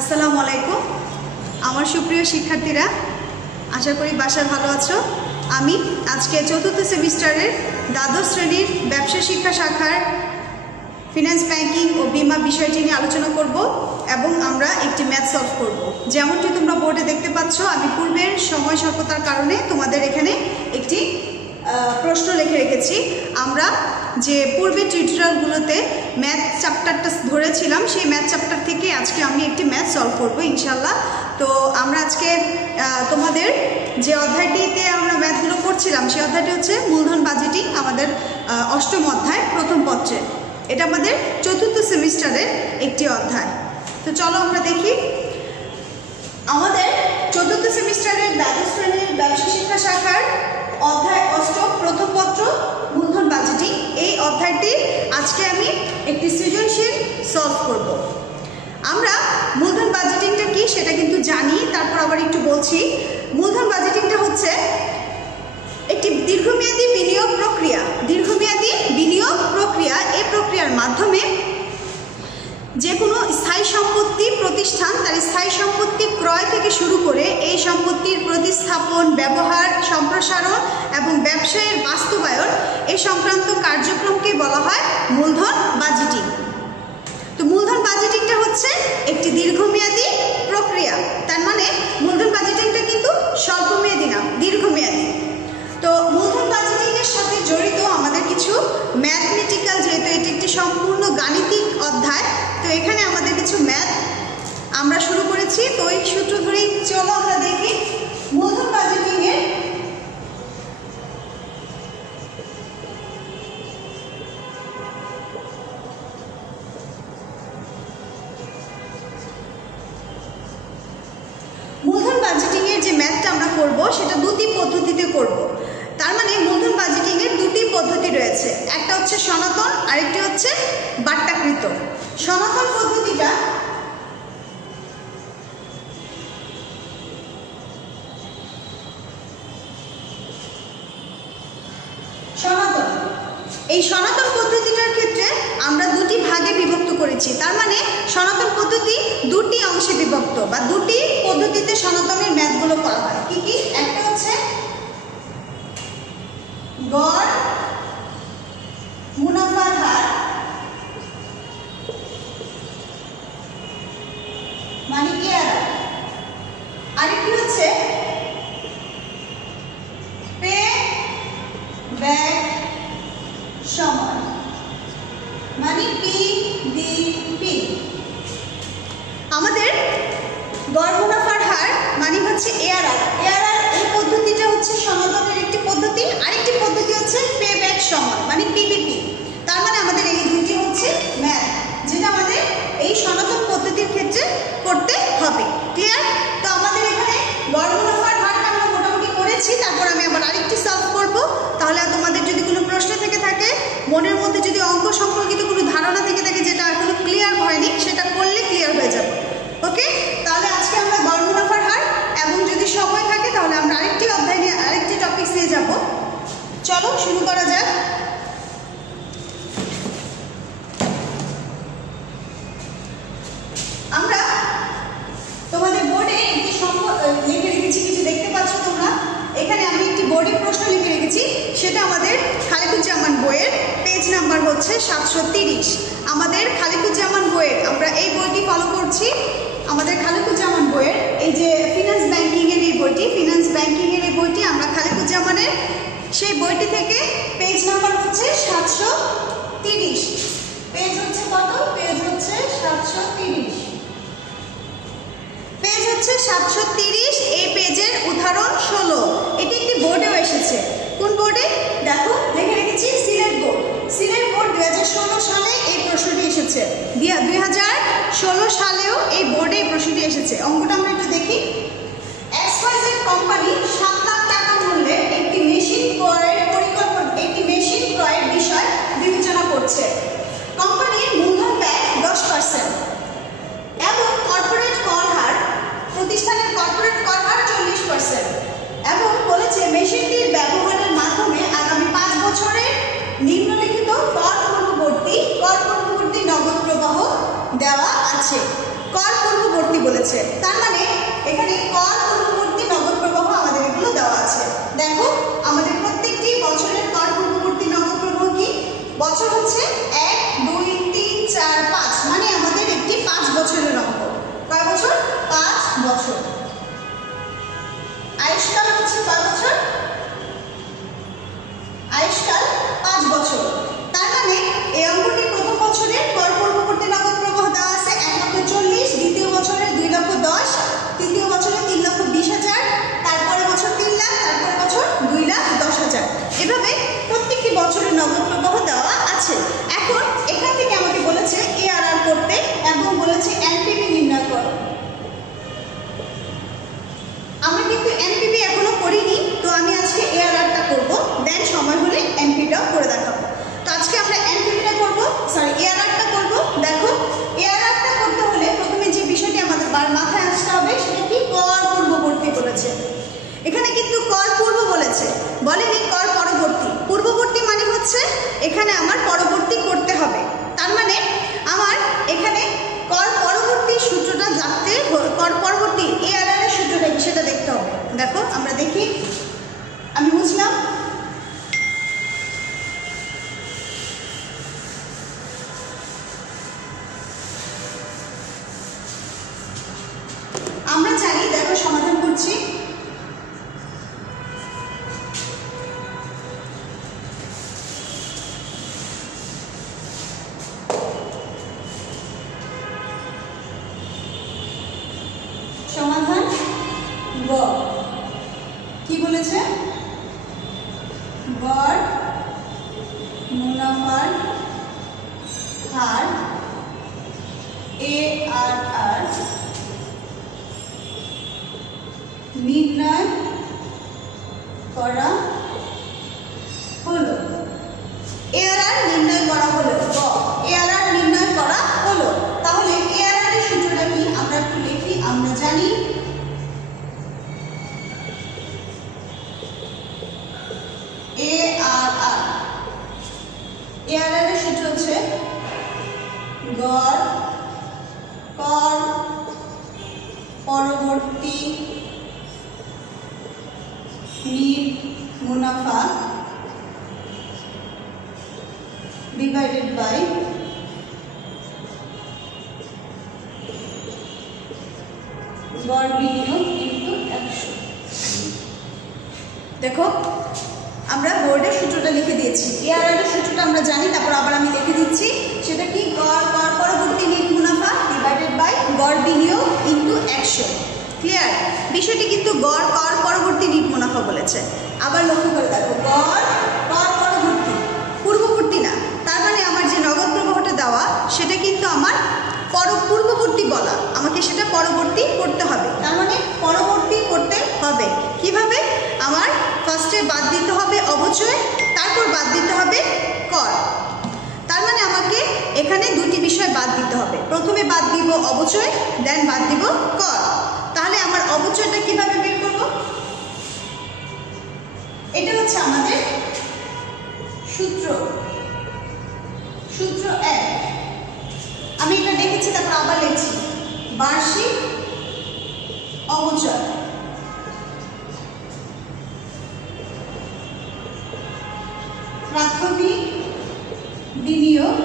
আসসালামু আলাইকুম আমার সুপ্রিয় শিক্ষার্থীরা, আশা করি বাসায় ভালো আছো। আমি আজকে চতুর্থ সেমিস্টারের দ্বাদশ শ্রেণীর ব্যবসা শিক্ষা শাখার ফিনান্স ব্যাংকিং ও বিমা বিষয়টি নিয়ে আলোচনা করব এবং আমরা একটি ম্যাথ সলভ করব। যেমনটি তোমরা বোর্ডে দেখতে পাচ্ছ, আমি পূর্বের সময় স্বল্পতার কারণে তোমাদের এখানে একটি প্রশ্ন লিখে রেখেছি। আমরা যে পূর্বের টিউটোরিয়ালগুলোতে ম্যাথ চ্যাপ্টারটা ধরেছিলাম, সেই ম্যাথ চ্যাপ্টার থেকে আজকে আমি একটি ম্যাথ সলভ করব ইনশাল্লাহ। তো আমরা আজকে তোমাদের যে অধ্যায়টিতে আমরা ম্যাথগুলো করছিলাম, সেই অধ্যায়টি হচ্ছে মূলধন বাজেটিং, আমাদের অষ্টম অধ্যায় প্রথম পত্রে। এটা আমাদের চতুর্থ সেমিস্টারের একটি অধ্যায়। তো চলো আমরা দেখি। আমাদের চতুর্থ সেমিস্টারের দ্বাদশ শ্রেণীর ব্যবসা শিক্ষা শাখার অধ্যায় অষ্টম প্রথম পত্র মূলধন বাজেটিং, এই অধ্যায়টি আজকে আমি একটি সৃজনশীল সলভ করব। আমরা মূলধন বাজেটিংটা কি সেটা কিন্তু জানি, তারপর আবার একটু বলছি। মূলধন বাজেটিংটা হচ্ছে একটি দীর্ঘমেয়াদী বিনিয়োগ প্রক্রিয়া। দীর্ঘমেয়াদী বিনিয়োগ প্রক্রিয়া, এই প্রক্রিয়ার মাধ্যমে যে কোনো স্থায়ী সম্পত্তি প্রতিষ্ঠান তার স্থায়ী সম্পত্তি ক্রয় থেকে শুরু করে এই সম্পত্তির প্রতিস্থাপন, ব্যবহার, সম্প্রসারণ এবং ব্যবসায়ের বাস্তবায়ন এই সংক্রান্ত কার্যক্রমকে বলা হয় মূলধন বাজেটিং। তো মূলধন বাজেটিংটা হচ্ছে একটি দীর্ঘমেয়াদী প্রক্রিয়া। তার মানে মূলধন বাজেটিংটা কিন্তু স্বল্পমেয়াদী না, দীর্ঘমেয়াদী। তো মূলধন বাজেটিংয়ের সাথে জড়িত আমাদের কিছু ম্যাথমেটিক্যাল, যেহেতু এটি একটি সম্পূর্ণ গাণিতিক অধ্যায়, তো এখানে আমাদের কিছু ম্যাথ আমরা শুরু করেছি। তো এই সূত্র ধরেই চলো আমরা দেখি মূলধন বাজেটিংয়ের যে ম্যাথটা আমরা করব সেটা দুটি পদ্ধতিতে করব। তার মানে মূলধন বাজেটিংয়ের দুটি পদ্ধতি রয়েছে, একটা হচ্ছে সনাতন, আরেকটি হচ্ছে বাট্টাকৃত। সনাতন পদ্ধতিটা এই সনাতন পদ্ধতিটার ক্ষেত্রে আমরা দুটি ভাগে বিভক্ত করেছি। তার মানে সনাতন পদ্ধতি দুটি অংশে বিভক্ত, বা দুটি পদ্ধতিতে সনাতনের ম্যাথগুলো করা হয়। কি কি? একটা হচ্ছে গড় মুনাফার হার, মানে এআরআর। আরেকটি হচ্ছে পে ব্যাক সময়, মানে পিবিপি। আমাদের গড় মুনাফার হার মানে হচ্ছে এআরআর। এআরআর এই পদ্ধতিটা হচ্ছে সনাতনের একটি পদ্ধতি। আরেকটি পদ্ধতি হচ্ছে পে ব্যাক সময়, মানে পিবিপি। তার মানে আমাদের এই দুটি হচ্ছে ম্যাথ, যেটা আমাদের এই সনাতন পদ্ধতির ক্ষেত্রে করতে হবে। ক্লিয়ার? তো আমাদের এখানে গড় মুনাফার হারটা আমরা মোটামুটি করেছি। তারপর আমি আবার আরেকটি সলভ করব। তাহলে তোমাদের যদি কোনো প্রশ্ন থেকে থাকে, মনের মধ্যে যদি অঙ্ক সম্পর্কিত কোনো ধারণা থেকে থাকে যেটা এখনো ক্লিয়ার হয়নি, সেটা করলে ক্লিয়ার হয়ে যাবে। ওকে? তাহলে আজকে আমরা গড় মুনাফার হার, এবং যদি সময় থাকে তাহলে আমরা আরেকটি অধ্যায় নিয়ে আরেকটি টপিক নিয়ে যাব। চলো শুরু করা যাক। আমরা তোমাদের বোর্ডে একটি লিখে রেখেছি, কিছু দেখতে পাচ্ছ তোমরা। এখানে আমি একটি বোর্ডে প্রশ্ন লিখে রেখেছি, সেটা আমাদের খালিকুজ্জামান বইয়ের, পেজ নাম্বার হচ্ছে 730। আমাদের খালিকুজ্জামান বইয়ের, আমরা এই বইটি ফলো করছি। আমাদের খালিকুজ্জামান বইয়ের এই যে ফিনান্স ব্যাংকিংয়ের এই বইটি, ফিনান্স ব্যাংকিংয়ের এই বইটি আমরা খালিকুজ্জামানের সেই বইটি থেকে পেজ নাম্বার হচ্ছে 730। পেজ হচ্ছে কত? পেজ হচ্ছে 730। পেজ হচ্ছে 730। এই পেজের উদাহরণ 16। এটি একটি বোর্ডেও এসেছে। কোন বোর্ডে? দেখো লিখে রেখেছি, সিলেট বোর্ড। সিলেট বোর্ড 2016 সালে এই প্রশ্নটি এসেছে। 2016 সালেও এই বোর্ডে এই প্রশ্নটি এসেছে। অঙ্কটা আমরা একটু দেখি। XYZ কোম্পানি 7 লাখ টাকা মূল্যের একটি মেশিন ক্রয়ের বিষয় বিবেচনা করছে। কোম্পানির মূলধন ব্যয় 10% এবং কর্পোরেট কর হার, প্রতিষ্ঠানের কর্পোরেট কর হার 40%, এবং বলেছে মেশিনটির ব্যবহারের মাধ্যমে আগামী 5 বছরের নিম্নলিখিত কর পূর্ববর্তী নগদ প্রবাহ দেওয়া আছে। কর পূর্ববর্তী বলেছে। তার মানে এখানে কর পূর্ববর্তী নগদ প্রবাহ আমাদের এগুলো দেওয়া আছে। দেখো আমাদের প্রত্যেকটি বছরের কর পূর্ববর্তী নগদ প্রবাহ কি? বছর হচ্ছে 1, 2, 3, 4, 5, মানে আমাদের একটি 5 বছরের অঙ্ক। কয় বছর? 5 বছর। আয়ুষ্কাল হচ্ছে কয় বছর? আয়ুষ্কাল 5 বছর। তার মানে এই অঙ্কটির প্রথম বছরের কর পূর্ববর্তী নগদ প্রবাহ দেওয়া আছে 1,40,000, দ্বিতীয় বছরে 2,10,000, তৃতীয় বছরে 3,20,000, তারপরে বছর 3 লাখ, তারপরে বছর 2,10,000। এভাবে প্রত্যেকটি বছরের নগদ প্রবাহ দেওয়া আছে। এখন এখান থেকে আমাকে বলেছে এআরআর করতে এবং বলেছে এনপিভি নির্ণয় করো। আমরা কিন্তু এনপিভি এখনো করিনি, তো আমি আজকে এআরআরটা করব, দেন সময় হলে এনপিটাও করে দেখাবো। তো আজকে আমরা এনপিভিটা করব, সরি এআরআরটা করব। দেখো এআরআরটা করতে হলে প্রথমে যে বিষয়টি আমাদের মাথায় আসতে হবে সেটা কি? কর পূর্ববর্তী বলেছে। এখানে কিন্তু কর পূর্ব বলেছে, বলেনি কর পরবর্তী। পূর্ববর্তী মানে হচ্ছে এখানে আমার পরবর্তী করতে হবে। তার মানে আমার এখানে কর পরবর্তী সূত্রটা জানতে, কর পরবর্তী এআরআর এর সূত্রটা কি সেটা দেখতে হবে। দেখো আমরা দেখি, আমি বুঝলাম। আমরা জানি, দেখো সমাধান করছি। সমাধান গ কি বলেছে? গড় মুনাফার হার এআরআর নির্ণয় করা হলো। এআরআর নির্ণয় করা হলো। গ এআরআর নির্ণয় করা হলো। তাহলে এআরআর এর সূত্রটা কি আমরা একটু লিখি। আমরা জানি এআরআর এর সূত্র হচ্ছে গড় কর পরবর্তী নিট মুনাফা ডিভাইডেড বাই গড় বিনিয়োগ ইনটু 100। দেখো আমরা বোর্ডের সূত্রটা লিখে দিয়েছি। এআরআর এর সূত্রটা আমরা জানি, তারপর আবার আমি লিখে দিচ্ছি। সেটা কি? গড় কর পরবর্তী নিট মুনাফা ডিভাইডেড বাই গড় বিনিয়োগ ইনটু 100। ক্লিয়ার? বিষয়টি কিন্তু গড় কর পরবর্তী নিট মুনাফা বলেছে। আবার লক্ষ্য করে দেখো, গড় কর পরবর্তী, পূর্ববর্তী না। তার মানে আমার যে নগদ প্রবাহটা দেওয়া সেটা কিন্তু আমার পূর্ববর্তী বলা, আমাকে সেটা পরবর্তী করতে হবে। তার মানে পরবর্তী করতে হবে। কিভাবে? আমার ফার্স্টে বাদ দিতে হবে অবচয়, তারপর বাদ দিতে হবে কর। তার মানে আমাকে এখানে দুটি বিষয় বাদ দিতে হবে। প্রথমে বাদ দিব অবচয়, দেন বাদ দিব কর। তাহলে আমার অবচয়টা কিভাবে বের করব? এটা হচ্ছে আমাদের সূত্র। সূত্র 1 আমি এটা লিখেছি, তারপর আবার লিখছি। বার্ষিক অবচয় প্রাথমিক বিনিয়োগ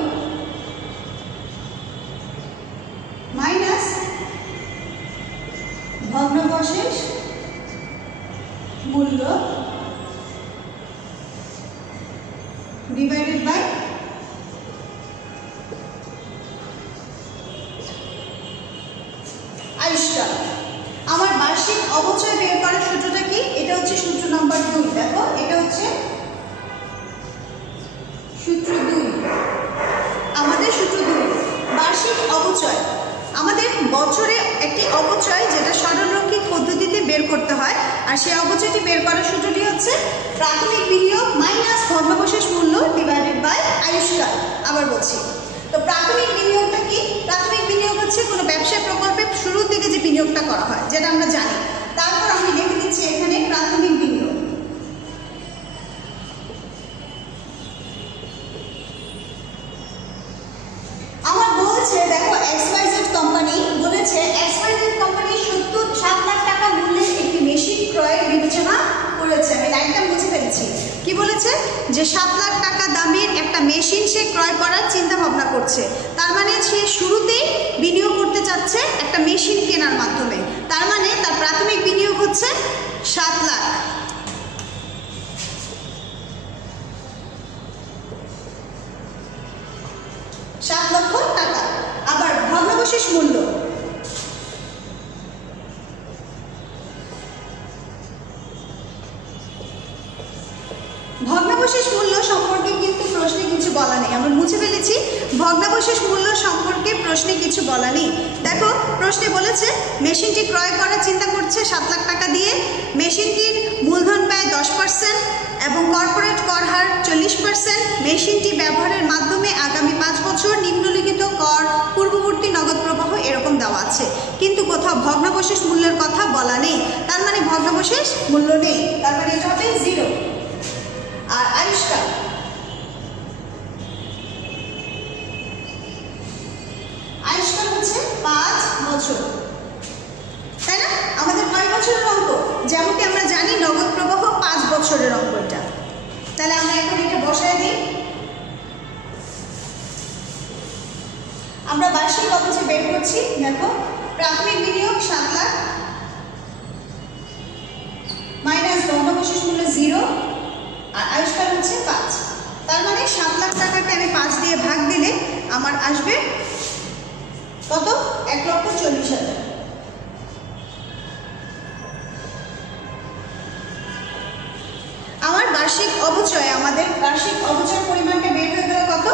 মাইনাস ভগ্নাবশেষ মূল্য ডিভাইডেড বাই আয়ুষ্কাল। আমার বার্ষিক অবচয় বের করার সূত্রটা কি? এটা হচ্ছে সূত্র নাম্বার 2। দেখো এটা হচ্ছে সূত্র 2। আমাদের সূত্র 2 বার্ষিক অবচয়। আমাদের বছরে একটি অবচয় যেটা সরলরৈখিক পদ্ধতিতে বের করতে হয়, আর সেই অবচয়টি বের করার সূত্রটি হচ্ছে প্রাথমিক বিনিয়োগ মাইনাস ভগ্নাবশেষ মূল্য ডিভাইডেড বাই আয়ুষ্কাল। আবার বলছি, তো প্রাথমিক বিনিয়োগটা কি? প্রাথমিক বিনিয়োগ হচ্ছে কোনো ব্যবসায় প্রকল্পে শুরুর দিকে যে বিনিয়োগটা করা হয়, যেটা আমরা জানি। তারপর আমি লিখে দিচ্ছি এখানে প্রাথমিক বিনিয়োগ। আমার বলছে দেখো XYZ কোম্পানি বলেছে XYZ যে 7 লাখ টাকা দামের একটা মেশিন সে ক্রয় করার চিন্তা ভাবনা করছে। তার মানে সে শুরুতেই বিনিয়োগ করতে চাচ্ছে একটা মেশিন কেনার মাধ্যমে। তার মানে তার প্রাথমিক বিনিয়োগ হচ্ছে 7 লাখ। টাকা। আবার ভগ্নাবশেষ মূল্য, ভগ্নাবশেষ মূল্য সম্পর্কে কিন্তু প্রশ্নে কিছু বলা নেই, আমরা মুছে ফেলেছি। ভগ্নাবশেষ মূল্য সম্পর্কে প্রশ্নে কিছু বলা নেই। দেখো প্রশ্নে বলেছে মেশিনটি ক্রয় করার চিন্তা করছে 7 লাখ টাকা দিয়ে, মেশিনটির মূলধন ব্যয় 10% এবং কর্পোরেট কর হার 40%, মেশিনটি ব্যবহারের মাধ্যমে আগামী 5 বছর নিম্নলিখিত কর পূর্ববর্তী নগদ প্রবাহ এরকম দেওয়া আছে, কিন্তু কোথাও ভগ্নাবশেষ মূল্যের কথা বলা নেই। তার মানে ভগ্নাবশেষ মূল্য নেই, তার মানে এটা হবে 0। আর আয়ুষ্কাল, আয়ুষ্কাল হচ্ছে 5 বছর, তাই না? আমাদের কয় বছরের অঙ্ক? যেমনটি আমরা জানি নগদ প্রবাহ 5 বছরের অঙ্ক এটা। তাহলে আমরা এখন এটা বসায় দিই। আমরা বার্ষিক অবচয় বের করছি। দেখো প্রাথমিক বিনিয়োগ 7 লাখ মাইনাস ভগ্নাবশেষ মূল্য 0 আর আয়ুষ্কাল হচ্ছে 5। তার মানে 7 লাখ টাকাকে আমি 5 দিয়ে ভাগ দিলে আমার আসবে কত? 1,40,000। আমার বার্ষিক অবচয়, আমাদের বার্ষিক অবচয় পরিমাণটা বের হয়ে গেল কত?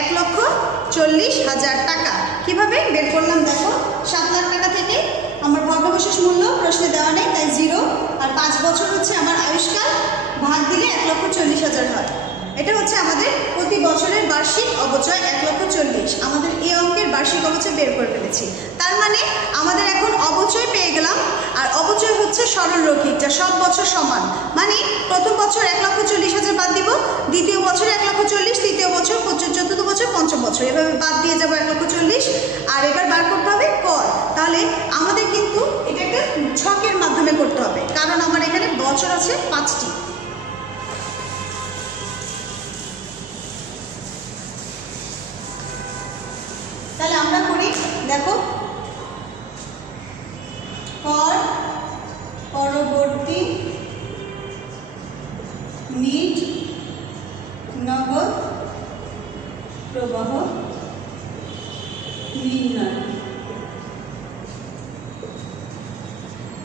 1,40,000 টাকা। কিভাবে বের করলাম দেখো, 7 লাখ টাকা থেকে আমার ভগ্নাবশেষ মূল্য প্রশ্নে দেওয়া নেই তাই 0, আর 5 বছর হচ্ছে আমার আয়ুষ্কাল, ভাগ দিলে 1,40,000 হয়। এটা হচ্ছে আমাদের প্রতি বছরের বার্ষিক অবচয় 1,40,000। আমাদের এই অঙ্কের বার্ষিক অবচয় বের করে ফেলেছি। তার মানে আমাদের এখন অবচয় পেয়ে গেলাম, আর অবচয় হচ্ছে সরলরৈখিক, যা সব বছর সমান। মানে প্রথম বছর 1,40,000 বাদ দিব, দ্বিতীয় বছরে 1,40,000, তৃতীয় বছর, চতুর্থ বছর, পঞ্চম বছর, এভাবে বাদ দিয়ে যাবো 1,40,000। আর এবার বার করতে হবে কর। তাহলে আমাদের কিন্তু এটা একটা ছকের মাধ্যমে করতে হবে, কারণ আমার এখানে বছর আছে 5টি। তাহলে আমরা করি, দেখো কর পরবর্তী নিট নগদ প্রবাহ নির্ণয়।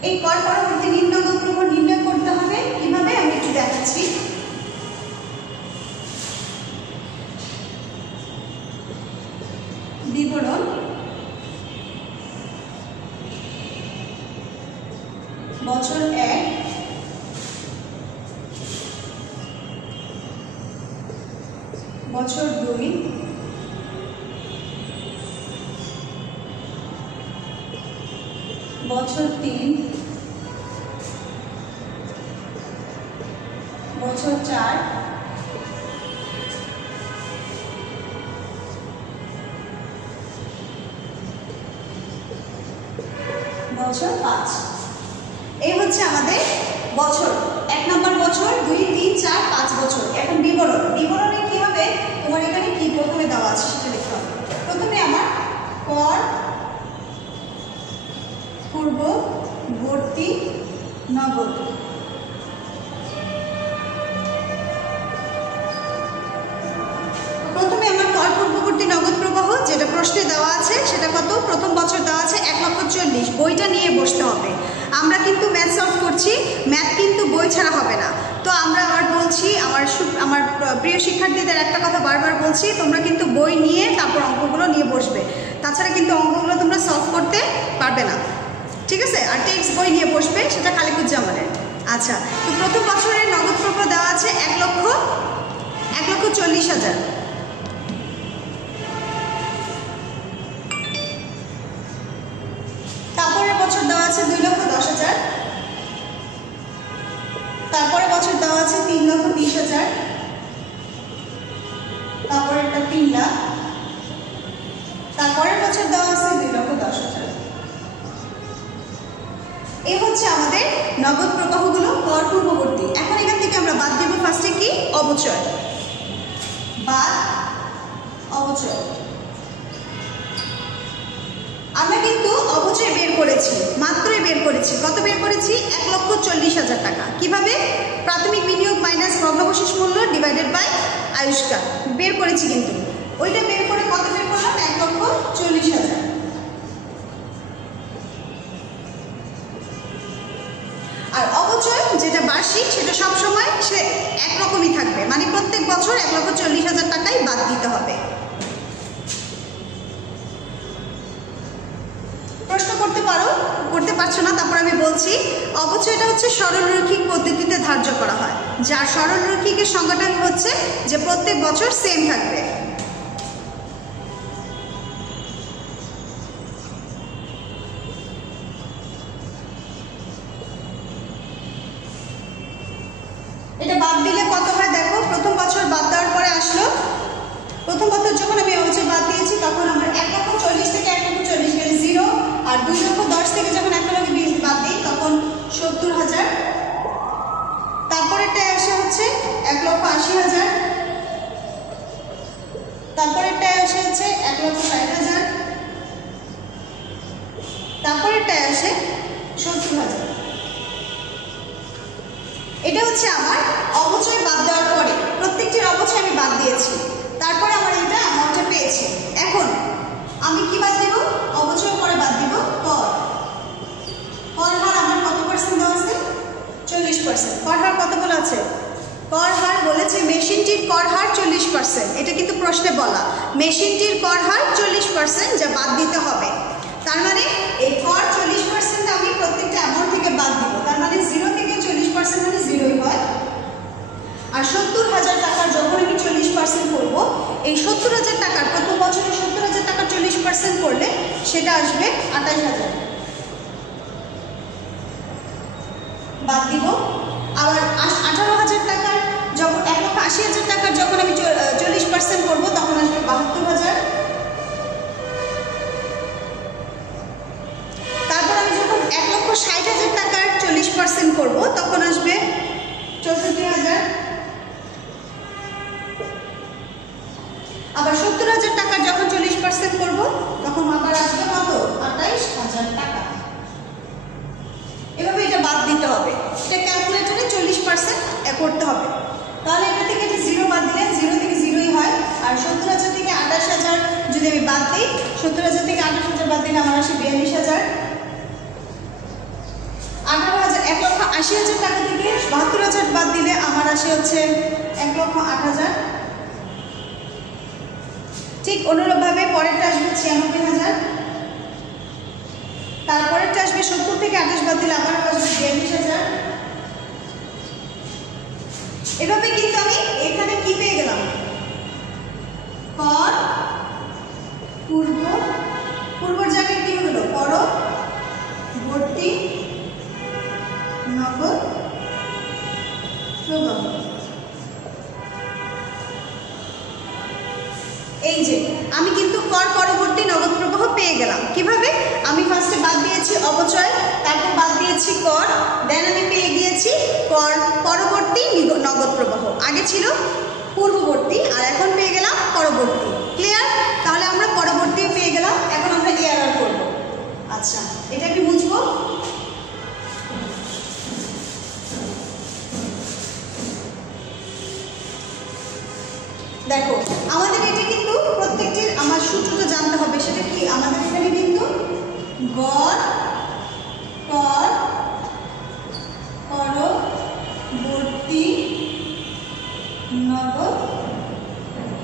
এই কর পরবর্তী নিট নগদ প্রবাহ নির্ণয় করতে হবে কিভাবে আমি একটু দেখাচ্ছি। বিবরণ, বছর 1, বছর 2, বছর 3, বছর 4, বছর 5। এই হচ্ছে আমাদের বছর। 1 নম্বর বছর, 2, 3, 4, 5 বছর। এখন বিবরণ, বিবরণে কি হবে? তোমার এখানে কি প্রথমে দেওয়া আছে সেটা লিখতে হবে। প্রথমে আমার কর পূর্ববর্তী নগদ, প্রথমে আমার কর পূর্ববর্তী নগদ প্রবাহ যেটা প্রশ্নে দেওয়া আছে সেটা কত? প্রথম বছর দেওয়া আছে 1,40,000। বইটা নিয়ে বসতে হবে। আমরা কিন্তু ম্যাথ সলভ করছি, ম্যাথ কিন্তু বই ছাড়া হবে না। তো আমরা আবার বলছি, আমার প্রিয় শিক্ষার্থীদের একটা কথা বারবার বলছি, তোমরা কিন্তু বই নিয়ে তারপর অঙ্কগুলো নিয়ে বসবে, তাছাড়া কিন্তু অঙ্কগুলো তোমরা সলভ করতে পারবে না, ঠিক আছে? আর টেক্সট বই নিয়ে বসবে, সেটা কালিকুজ্জামানের। আচ্ছা, তো প্রথম বছরের নগদ প্রবাহ দেওয়া আছে 1,40,000। তারপরের বছর দেওয়া আছে 2,10,000। তারপরের বছর দেওয়া আছে 3,20,000। তারপরে একটা 3 লাখ। তারপরের বছর দেওয়া আছে 2,10,000। এই হচ্ছে আমাদের নগদ প্রবাহগুলো কর পূর্ববর্তী। এখন এখান থেকে আমরা বাদ দেব ফার্স্টে কি অবচয়, বাদ অবচয়। আমরা কিন্তু অবচয় বের করেছি, মাত্রই বের করেছি। কত বের করেছি? 1,40,000 টাকা। কিভাবে? প্রাথমিক বিনিয়োগ মাইনাস ভগ্নাবশেষ মূল্য ডিভাইডেড বাই আয়ুষ্কাল বের করেছি। কিন্তু ওইটা বের করে কত বের করলাম? 1,40,000। আর অবচয় যেটা বার্ষিক সেটা সবসময় সে একরকমই থাকবে, মানে প্রত্যেক বছর 1,40,000 টাকাই বাদ দিতে হবে। প্রশ্ন করতে পারো, করতে পারছো না, তারপর আমি বলছি। অবচয়টা হচ্ছে সরলরৈখিক পদ্ধতিতে ধার্য করা হয়, যার সরলরৈখিকের সংজ্ঞাটা হচ্ছে যে প্রত্যেক বছর সেম থাকবে। এটা বাদ দিলে কত হয় দেখো। প্রথম বছর বাদ দেওয়ার পরে আসলো, প্রথম বছর যখন আমি অবচয় বাদ দিয়েছি তখন আমরা 1,40,000 থেকে 1,40,000 গেলে 0, আর 2,10,000 থেকে যখন 1,20,000 বাদ দিই তখন 70,000। তারপরেরটা আসে হচ্ছে 1,80,000, তারপরেরটা আসে হচ্ছে 1,60,000, তারপরেরটা আসে 70,000। এটা হচ্ছে আমার অবচয় বাদ দেওয়ার পরে, প্রত্যেকটির অবচয় আমি বাদ দিয়েছি, তারপরে আমার এটা অ্যামাউন্টটা পেয়েছি। এখন আমি কি বাদ দেব? অবচয় পরে বাদ দিব কর। কর হার আমার কত পার্সেন্ট দেওয়া আছে? 40%। কর হার কত বলা আছে? কর হার বলেছে মেশিনটির কর হার 40%। এটা কিন্তু প্রশ্নে বলা, মেশিনটির কর হার 40% যা বাদ দিতে হবে। তার মানে এই কর 40% আমি প্রত্যেকটা অ্যামাউন্ট থেকে বাদ দিব। তার মানে 0 থেকে 40% মানে 0ই হয়। আর 70,000 টাকার যখন আমি 40% করবো, এই 70,000 টাকার প্রথম বছরে 70,000 টাকা 40% করলে সেটা আসবে 28,000 বাদ দিব। আবার 18,000 টাকার যখন 1,80,000 টাকার যখন আমি 40% করবো তখন আসবে 72,000। তারপর আমি যখন 1,60,000 টাকার 40% করবো তখন আসবে 64,000। আবার 70,000 টাকার যখন 40% করব তখন আবার আসবে কত? 28,000 টাকা। এভাবে এটা বাদ দিতে হবে, এটা ক্যালকুলেটরে 40% করতে হবে। তাহলে এটা থেকে যে 0 বাদ দিলে 0 থেকে 0ই হয়। আর 70,000 থেকে 28,000 যদি আমি বাদ দিই, 70,000 থেকে 28,000 বাদ দিলে আমার আসে 42,000। 1,80,000 টাকা থেকে 72,000 বাদ দিলে আমার আসে হচ্ছে 1,08,000। ঠিক অনুরূপভাবে পরেরটা আসবে 96,000, তারপরেরটা আসবে 70 থেকে 28 বাদ দিলে আবার আসবে 42,000। এভাবে কিন্তু আমি এখানে কি পেয়ে গেলাম? কর পূর্বর জায়গায় কি হলো? পরবর্তী নগদ প্রবাহ। এই যে আমি কিন্তু কর পরবর্তী নগদ প্রবাহ পেয়ে গেলাম। কিভাবে? আমি ফার্স্টে বাদ দিয়েছি অবচয়, তারপর বাদ দিয়েছি কর, দেন আমি পেয়ে গিয়েছি কর পরবর্তী নগদ প্রবাহ। আগে ছিল পূর্ববর্তী আর এখন পেয়ে গেলাম পরবর্তী। ক্লিয়ার? তাহলে আমরা পরবর্তী পেয়ে গেলাম। এখন আমরা এআরআর করব। আচ্ছা, এটা কি বুঝবো? দেখো আমাদের এটা কিন্তু প্রত্যেকটির আমার সূত্রটা জানতে হবে। সেটা কি? আমাদের এখানে কিন্তু গড় কর পরবর্তী নগদ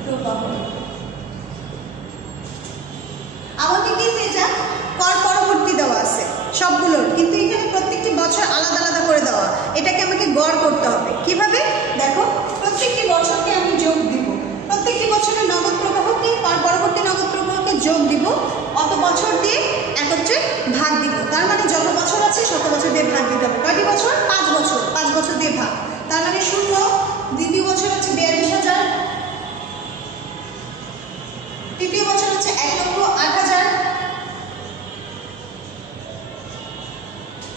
প্রবাহ। আমাদের কিন্তু এটা কর পরবর্তী দেওয়া আছে সবগুলোর, কিন্তু এখানে প্রত্যেকটি বছর আলাদা আলাদা করে দেওয়া। এটাকে আমাকে গড় করতে হবে। কিভাবে? দেখো প্রত্যেকটি বছরকে আমি যোগ দিব, প্রত্যেকটি বছরের নগদ প্রবাহকে কর পরবর্তী নগদ প্রবাহকে যোগ দিব, অত বছর দিয়ে একত্রে ভাগ দিব। তার মানে যত বছর আছে শত বছর দিয়ে ভাগ দিতে হবে। কয়টি বছর? 5 বছর, 5 বছর দিয়ে ভাগ। তার মানে 0, দ্বিতীয় বছর হচ্ছে 42,000, তৃতীয় বছর হচ্ছে 1,08,000,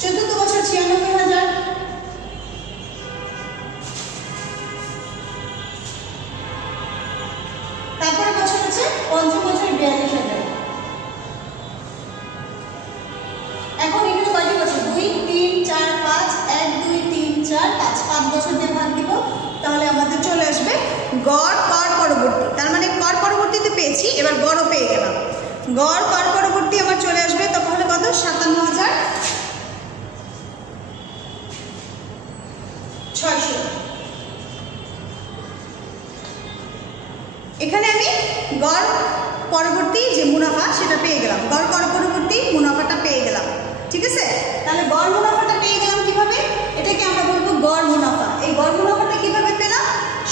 চতুর্থ 96,000। তারপরে বছর হচ্ছে পঞ্চম বছর 42,000। এখন এখানে কয়টি বছর? 2, 3, 4, 5, 1, 2, 3, 4, 5, 5 বছর দিয়ে ভাগ দিব, তাহলে আমাদের চলে আসবে গড় কর পরবর্তী। তার মানে কর পরবর্তীতে পেয়েছি, এবার গড়ও পেয়ে গেলাম। গড় কর পরবর্তী আমার চলে আসবে তখন কত? 57,600। এখানে আমি গড় পরবর্তী যে মুনাফা সেটা পেয়ে গেলাম, গড় কর পরবর্তী মুনাফাটা পেয়ে গেলাম। ঠিক আছে, তাহলে গড় মুনাফাটা পেয়ে গেলাম কিভাবে? এটাকে আমরা বলবো গড় মুনাফা। এই গড় মুনাফাটা কিভাবে পেলাম?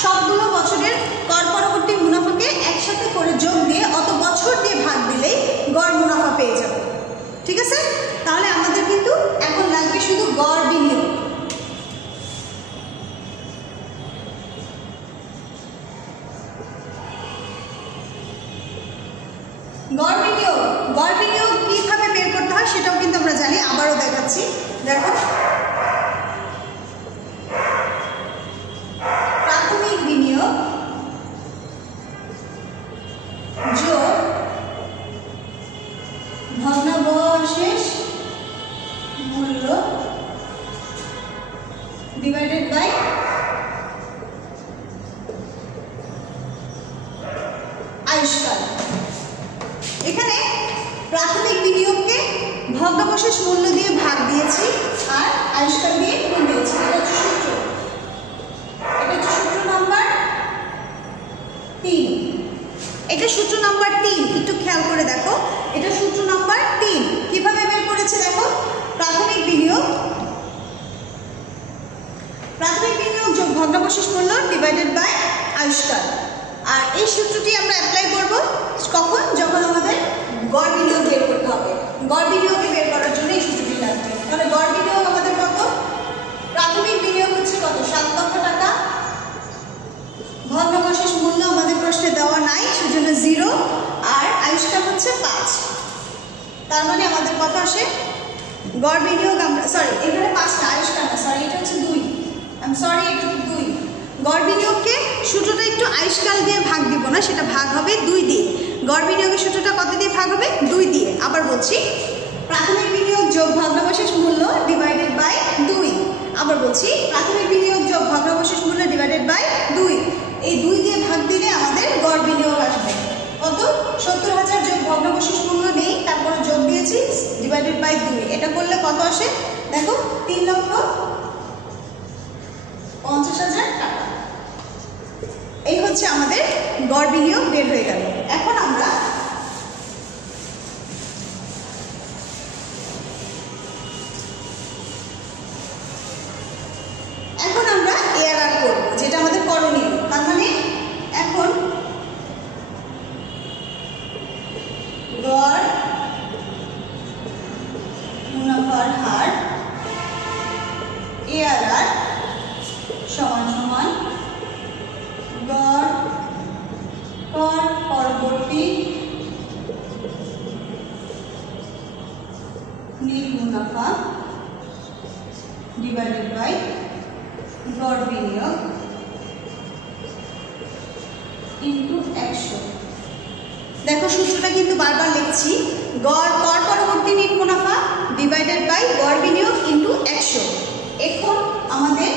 সবগুলো বছরের কর পরবর্তী মুনাফাকে একসাথে করে যোগ দিয়ে অত বছর দিয়ে ভাগ দিলেই গড় মুনাফা পেয়ে যাবে। ঠিক আছে, তাহলে আমাদের কিন্তু এখন লাগবে শুধু গড় বিনিয়োগ। গড় বিনিয়োগ, গড় বিনিয়োগ কিভাবে বের করতে হয় সেটাও কিন্তু আমরা জানি, আবারও দেখাচ্ছি। দেখো, প্রাথমিক বিনিয়োগ যোগ ভগ্নাবশেষ মূল্য ডিভাইডেড বাই আয়ুষ্কাল। এখানে প্রাথমিক বিনিয়োগকে ভগ্নাবশেষ মূল্য দিয়ে ভাগ দিয়েছি আর আয়ুষ্কাল দিয়ে গুণ দিয়েছি। এটা হচ্ছে সূত্র, এটা হচ্ছে সূত্র নাম্বার 3। এটা সূত্র নাম্বার 3, একটু খেয়াল করে দেখো, এটা সূত্র নাম্বার 3। কিভাবে বের করেছে দেখো, প্রাথমিক বিনিয়োগ যোগ ভগ্নাবশেষ মূল্য ডিভাইডেড বাই আয়ুষ্কাল। আর এই সূত্রটি আমরা অ্যাপ্লাই করব কখন? যখন আমাদের গড় বিনিয়োগ বের করতে হবে। গড় বিনিয়োগকে বের করার জন্য এই সূত্রটি লাগবে। তাহলে গড় বিনিয়োগ আমাদের কত? প্রাথমিক বিনিয়োগ হচ্ছে কত? 7 লক্ষ টাকা। ভগ্নাবশেষ মূল্য আমাদের প্রশ্নে দেওয়া নাই, সেজন্য 0, আর আয়ুষ্কাল হচ্ছে 5। তার মানে আমাদের কত আসে? গড় বিনিয়োগ আমরা এখানে 5 না, আয়ুষ্কাল না, এটা হচ্ছে 2। এটা 2। গড় বিনিয়োগকে সূত্রটা একটু আয়ুষ্কাল দিয়ে ভাগ দিব না, সেটা ভাগ হবে 2 দিয়ে। গড় বিনিয়োগের সূত্রটা কত দিয়ে ভাগ হবে? 2 দিয়ে। আবার বলছি, প্রাথমিক বিনিয়োগ যোগ ভগ্নাবশেষ মূল্য ডিভাইডেড বাই 2। আবার বলছি, প্রাথমিক বিনিয়োগ যোগ ভগ্নাবশেষ মূল্য ডিভাইডেড বাই 2। এই 2 দিয়ে ভাগ দিলে আমাদের গড় বিনিয়োগ আসবে কত? 70,000 যোগ ভগ্নাবশেষ মূল্য নেই, তারপরে যোগ দিয়েছি ডিভাইডেড বাই 2। এটা করলে কত আসে দেখো? 3,50,000 টাকা। এই হচ্ছে আমাদের গড় বিনিয়োগ বের হয়ে গেল। এখন আমরা এআরআর করব, যেটা আমাদের করণীয়। তার মানে এখন গড় মুনাফার হার এআরআর সমান সমান গড় কর পরবর্তী নিট মুনাফা ডিভাইডেড বাই গড় বিনিয়োগ ইনটু 100। দেখো সূত্রটা কিন্তু বারবার লিখছি, গড় কর পরবর্তী নিট মুনাফা ডিভাইডেড বাই গড় বিনিয়োগ ইনটু 100। এখন আমাদের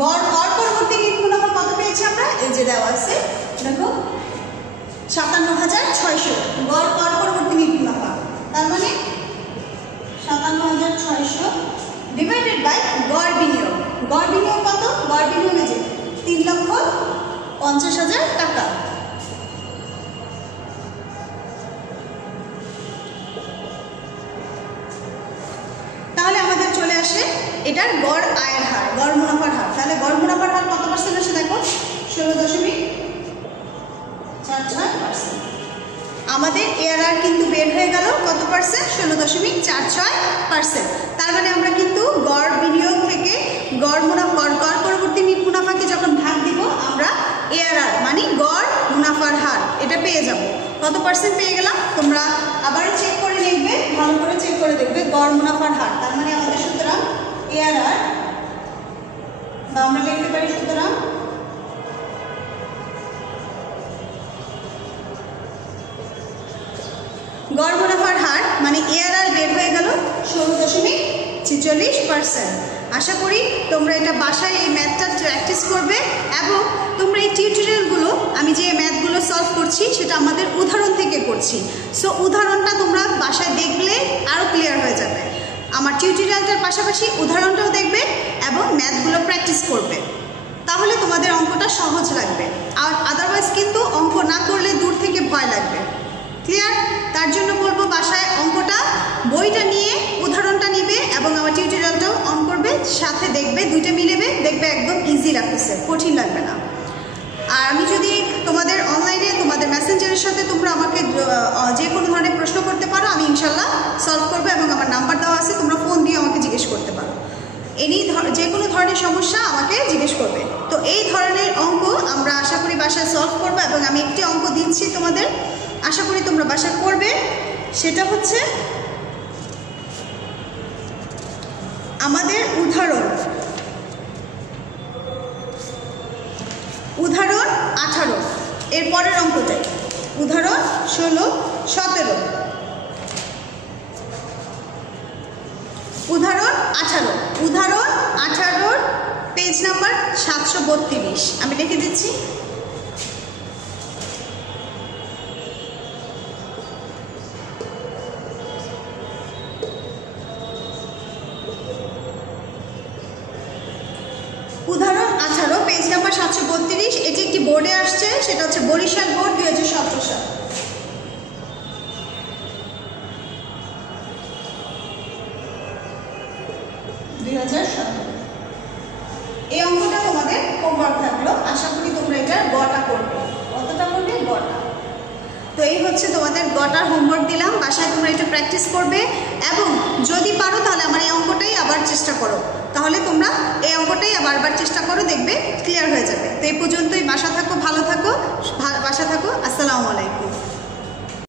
গড় কর পরবর্তী নিট মুনাফা কত পেয়েছি আমরা? এই যে দেওয়া আছে, দেখো 57,600 গড় কর পরবর্তী নিট মুনাফা। তার মানে 57,600 ডিভাইডেড বাই গড় বিনিয়োগ। গড় বিনিয়োগ কত? গড় বিনিয়োগ এই যে 3,50,000 টাকা। তাহলে আমাদের চলে আসে এটার গড় আয়ের হার, গড় মুনাফার হার। তাহলে গড় মুনাফার হার কত পার্সেন্ট আসে দেখো? 16.46%। আমাদের এআরআর কিন্তু বের হয়ে গেল কত পার্সেন্ট? 16.46%। তার মানে আমরা কিন্তু গড় বিনিয়োগ থেকে গড় মুনাফা, গড় পরবর্তী নিট মুনাফাকে যখন ভাগ দিব, আমরা এআরআর মানে গড় মুনাফার হার এটা পেয়ে যাব। কত পার্সেন্ট পেয়ে গেলাম? তোমরা আবার চেক করে দেখবে, ভালো করে চেক করে দেখবে গড় মুনাফার হার। তার মানে আমাদের সুতরাং ARR বা আমরা লিখতে পারি সুতরাং গড় মুনাফার হার মানে ARR বের হয়ে গেল 16.46%। আশা করি তোমরা এটা বাসায় এই ম্যাথটা প্র্যাকটিস করবে এবং তোমরা এই টিউটোরিয়ালগুলো আমি যে ম্যাথগুলো সলভ করছি সেটা আমাদের উদাহরণ থেকে করছি। সো উদাহরণটা তোমরা বাসায় দেখলে আরও ক্লিয়ার হয়ে যাবে। আমার টিউটোরিয়ালটার পাশাপাশি উদাহরণটাও দেখবে এবং ম্যাথগুলো প্র্যাকটিস করবে, তাহলে তোমাদের অঙ্কটা সহজ লাগবে। আর আদারওয়াইজ কিন্তু অঙ্ক না করলে দূর থেকে ভয় লাগবে। ক্লিয়ার? তার জন্য বলবো বাসায় অঙ্কটা বইটা নিয়ে উদাহরণটা নিবে এবং আমার টিউটোরিয়ালটাও অন করবে, সাথে দেখবে, দুইটা মিলেবে, দেখবে একদম ইজি লাগতেছে, কঠিন লাগবে না। আর আমি যদি তোমাদের অনলাইনে তোমাদের মেসেঞ্জারের সাথে তোমরা আমাকে যে কোনো ধরনের প্রশ্ন করতে পারো, আমি ইনশাল্লাহ সলভ করবো এবং আমার নাম্বার দেওয়া আছে, তোমরা ফোন দিয়ে আমাকে জিজ্ঞেস করতে পারো। যে কোনো ধরনের সমস্যা আমাকে জিজ্ঞেস করবে। তো এই ধরনের অঙ্ক আমরা আশা করি বাসায় সলভ করবো এবং আমি একটি অঙ্ক দিচ্ছি তোমাদের, আশা করি তোমরা বাসায় করবে। সেটা হচ্ছে আমাদের উদাহরণ 18 এর পরের অঙ্কটাই উদাহরণ 16, 17। উদাহরণ 18 পেজ নাম্বার 732। আমি লিখে দিচ্ছি। উদাহরণ 18 পেজ নাম্বার 732। এটি একটি বোর্ডে আসছে, সেটা হচ্ছে বরিশাল বোর্ড 2017 সাল। এই অঙ্কটা তোমাদের হোমওয়ার্ক থাকলো, আশা করি তোমরা এটার গটা করবে। কতটা করবে? গটা। তো এই হচ্ছে তোমাদের গটার হোমওয়ার্ক দিলাম, বাসায় তোমরা এটা প্র্যাকটিস করবে এবং যদি পারো তাহলে আমার এই অঙ্কটাই আবার চেষ্টা করো, তাহলে তোমরা এই অঙ্কটাই বারবার চেষ্টা করো, দেখবে ক্লিয়ার হয়ে যাবে। তো এই পর্যন্তই। বাসা থাকো, ভালো থাকো, বাসা থাকো। আসসালামু আলাইকুম।